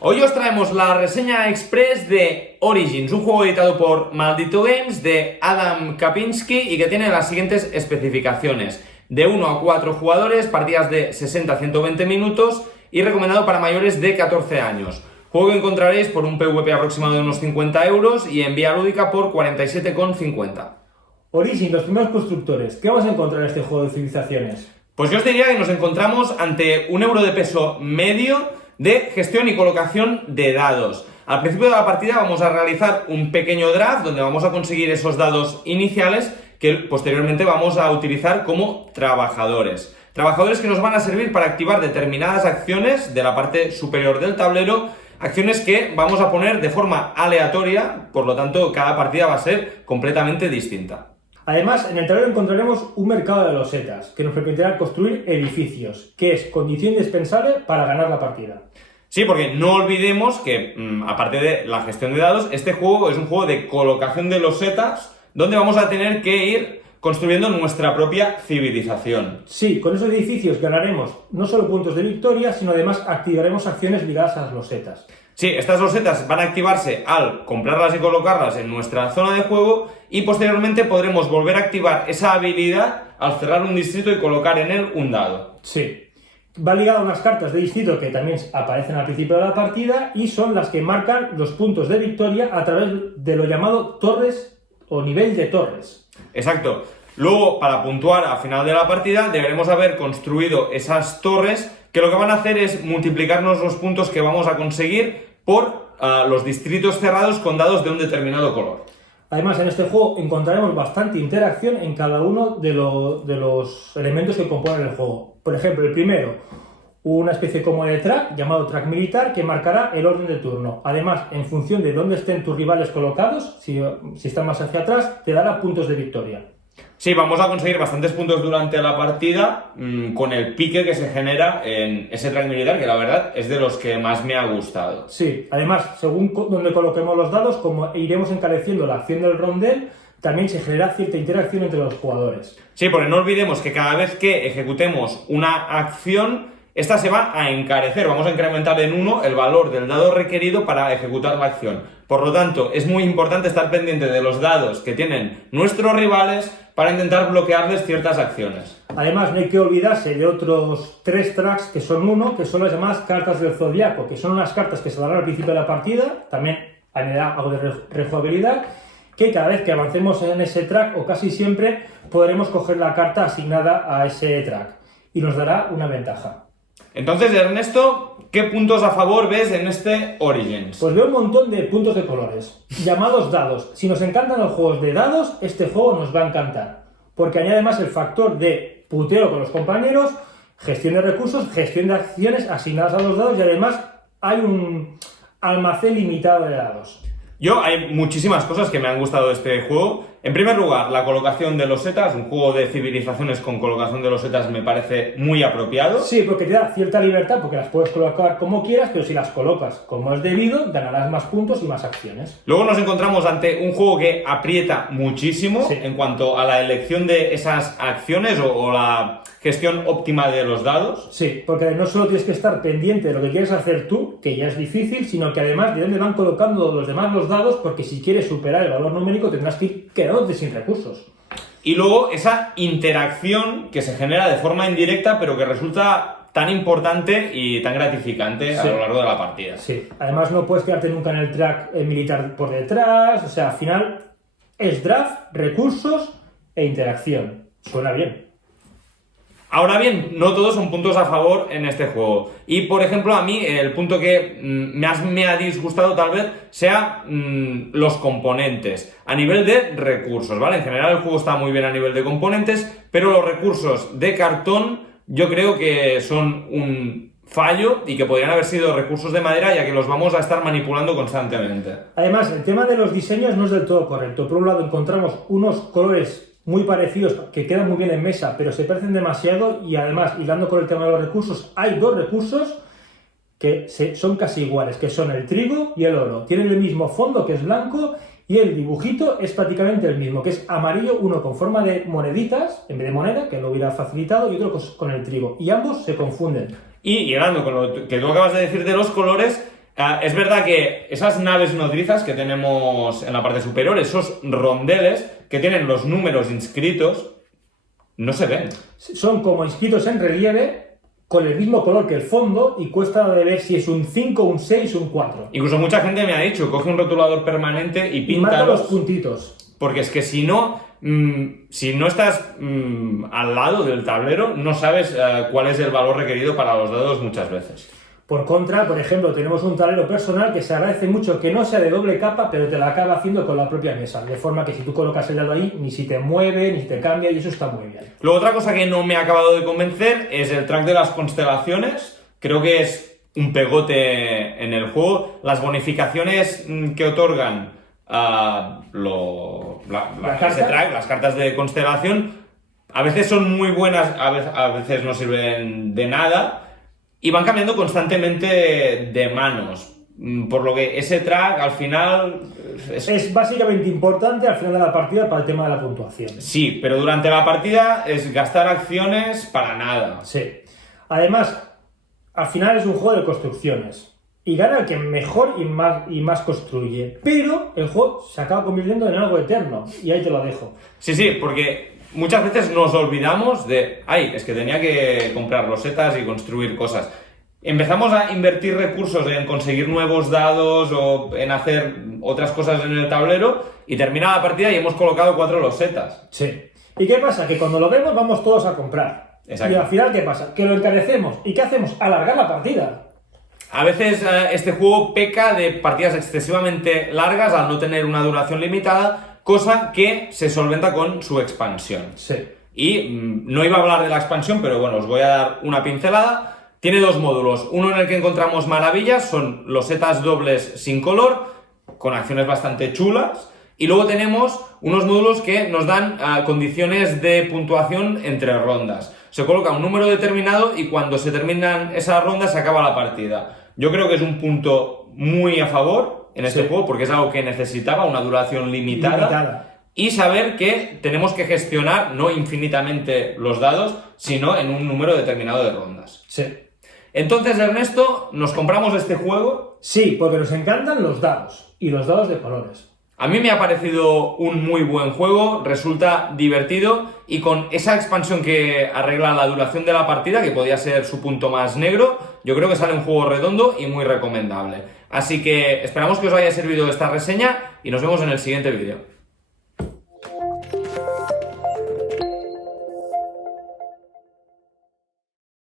Hoy os traemos la reseña express de Origins, un juego editado por Maldito Games de Adam Kapinski y que tiene las siguientes especificaciones: de 1 a 4 jugadores, partidas de 60 a 120 minutos y recomendado para mayores de 14 años. Juego que encontraréis por un PVP aproximado de unos 50 euros y en vía lúdica por 47,50. Origins, los primeros constructores. ¿Qué vamos a encontrar en este juego de civilizaciones? Pues yo os diría que nos encontramos ante un euro de peso medio de gestión y colocación de dados. Al principio de la partida vamos a realizar un pequeño draft donde vamos a conseguir esos dados iniciales que posteriormente vamos a utilizar como trabajadores. Trabajadores que nos van a servir para activar determinadas acciones de la parte superior del tablero, acciones que vamos a poner de forma aleatoria, por lo tanto cada partida va a ser completamente distinta. Además, en el tablero encontraremos un mercado de losetas que nos permitirá construir edificios, que es condición indispensable para ganar la partida. Sí, porque no olvidemos que, aparte de la gestión de dados, este juego es un juego de colocación de losetas donde vamos a tener que ir construyendo nuestra propia civilización. Sí, con esos edificios ganaremos no solo puntos de victoria, sino además activaremos acciones ligadas a las losetas. Sí, estas losetas van a activarse al comprarlas y colocarlas en nuestra zona de juego y posteriormente podremos volver a activar esa habilidad al cerrar un distrito y colocar en él un dado. Sí. Va ligado a unas cartas de distrito que también aparecen al principio de la partida y son las que marcan los puntos de victoria a través de lo llamado torres o nivel de torres. Exacto. Luego, para puntuar al final de la partida, deberemos haber construido esas torres que lo que van a hacer es multiplicarnos los puntos que vamos a conseguir por los distritos cerrados con dados de un determinado color. Además, en este juego encontraremos bastante interacción en cada uno de los elementos que componen el juego. Por ejemplo, el primero, una especie como de track, llamado track militar, que marcará el orden de turno. Además, en función de dónde estén tus rivales colocados, si están más hacia atrás, te dará puntos de victoria. Sí, vamos a conseguir bastantes puntos durante la partida con el pique que se genera en ese track militar, que la verdad es de los que más me ha gustado. Sí, además, según donde coloquemos los dados, como iremos encareciendo la acción del rondel, también se genera cierta interacción entre los jugadores. Sí, porque no olvidemos que cada vez que ejecutemos una acción, esta se va a encarecer. Vamos a incrementar en 1 el valor del dado requerido para ejecutar la acción. Por lo tanto, es muy importante estar pendiente de los dados que tienen nuestros rivales para intentar bloquearles ciertas acciones. Además, no hay que olvidarse de otros 3 tracks que son que son las llamadas cartas del zodiaco, que son unas cartas que se darán al principio de la partida, también añadirá algo de rejugabilidad, que cada vez que avancemos en ese track, o casi siempre, podremos coger la carta asignada a ese track y nos dará una ventaja. Entonces, Ernesto, ¿qué puntos a favor ves en este Origins? Pues veo un montón de puntos de colores, llamados dados. Si nos encantan los juegos de dados, este juego nos va a encantar, porque añade además el factor de puteo con los compañeros, gestión de recursos, gestión de acciones asignadas a los dados y además hay un almacén limitado de dados. Hay muchísimas cosas que me han gustado de este juego. En primer lugar, la colocación de losetas, un juego de civilizaciones con colocación de losetas me parece muy apropiado. Sí, porque te da cierta libertad, porque las puedes colocar como quieras, pero si las colocas como es debido, ganarás más puntos y más acciones. Luego nos encontramos ante un juego que aprieta muchísimo en cuanto a la elección de esas acciones o la gestión óptima de los dados. Sí, porque no solo tienes que estar pendiente de lo que quieres hacer tú, que ya es difícil, sino que además de dónde van colocando los demás los dados, porque si quieres superar el valor numérico tendrás que ir quedándote sin recursos. Y luego esa interacción que se genera de forma indirecta, pero que resulta tan importante y tan gratificante a lo largo de la partida. Sí, además no puedes quedarte nunca en el track militar por detrás, o sea, al final es draft, recursos e interacción. Suena bien. Ahora bien, no todos son puntos a favor en este juego. Y, por ejemplo, a mí el punto que más me ha disgustado tal vez sea los componentes. A nivel de recursos, ¿vale? En general el juego está muy bien a nivel de componentes, pero los recursos de cartón yo creo que son un fallo y que podrían haber sido recursos de madera, ya que los vamos a estar manipulando constantemente. Además, el tema de los diseños no es del todo correcto. Por un lado encontramos unos colores muy parecidos, que quedan muy bien en mesa, pero se parecen demasiado y además, hilando con el tema de los recursos, hay 2 recursos que son casi iguales, que son el trigo y el oro. Tienen el mismo fondo, que es blanco, Y el dibujito es prácticamente el mismo, que es amarillo, uno con forma de moneditas, en vez de moneda, que lo hubiera facilitado, y otro con el trigo. Y ambos se confunden. Y llegando con lo que tú acabas de decir de los colores, es verdad que esas naves nodrizas que tenemos en la parte superior, esos rondeles que tienen los números inscritos, no se ven. Son como inscritos en relieve, con el mismo color que el fondo, y cuesta de ver si es un 5, un 6 o un 4. Incluso mucha gente me ha dicho, coge un rotulador permanente y Y marca los píntalos, puntitos. porque es que si no estás al lado del tablero, no sabes cuál es el valor requerido para los dados muchas veces. Por contra, por ejemplo, tenemos un tablero personal que se agradece mucho que no sea de doble capa, pero te la acaba haciendo con la propia mesa. De forma que si tú colocas el dado ahí, ni si te mueve, ni si te cambia, y eso está muy bien. Luego, otra cosa que no me ha acabado de convencer es el track de las constelaciones. Creo que es un pegote en el juego. Las bonificaciones que otorgan ese track, las cartas de constelación, a veces son muy buenas, a veces no sirven de nada. Y van cambiando constantemente de manos. Por lo que ese track al final es básicamente importante al final de la partida para el tema de la puntuación. Sí, pero durante la partida es gastar acciones para nada. Sí. Además, al final es un juego de construcciones. Y gana el que mejor y más construye. Pero el juego se acaba convirtiendo en algo eterno. Y ahí te lo dejo. Sí, porque muchas veces nos olvidamos de, es que tenía que comprar losetas y construir cosas. Empezamos a invertir recursos en conseguir nuevos dados o en hacer otras cosas en el tablero y termina la partida y hemos colocado 4 losetas. Sí. ¿Y qué pasa? Que cuando lo vemos vamos todos a comprar. Exacto. Y al final, ¿qué pasa? Que lo encarecemos. ¿Y qué hacemos? Alargar la partida. A veces este juego peca de partidas excesivamente largas al no tener una duración limitada, cosa que se solventa con su expansión. Sí. Y no iba a hablar de la expansión, pero bueno, os voy a dar una pincelada. Tiene 2 módulos, uno en el que encontramos maravillas, son losetas dobles sin color, con acciones bastante chulas, y luego tenemos unos módulos que nos dan condiciones de puntuación entre rondas. Se coloca un número determinado y cuando se terminan esas rondas se acaba la partida. Yo creo que es un punto muy a favor en este juego, porque es algo que necesitaba, una duración limitada. Y saber que tenemos que gestionar no infinitamente los dados, sino en un número determinado de rondas. Sí. Entonces, Ernesto, ¿nos compramos este juego? Sí, porque nos encantan los dados, y los dados de colores. A mí me ha parecido un muy buen juego, resulta divertido, y con esa expansión que arregla la duración de la partida, que podía ser su punto más negro, yo creo que sale un juego redondo y muy recomendable. Así que esperamos que os haya servido esta reseña y nos vemos en el siguiente vídeo.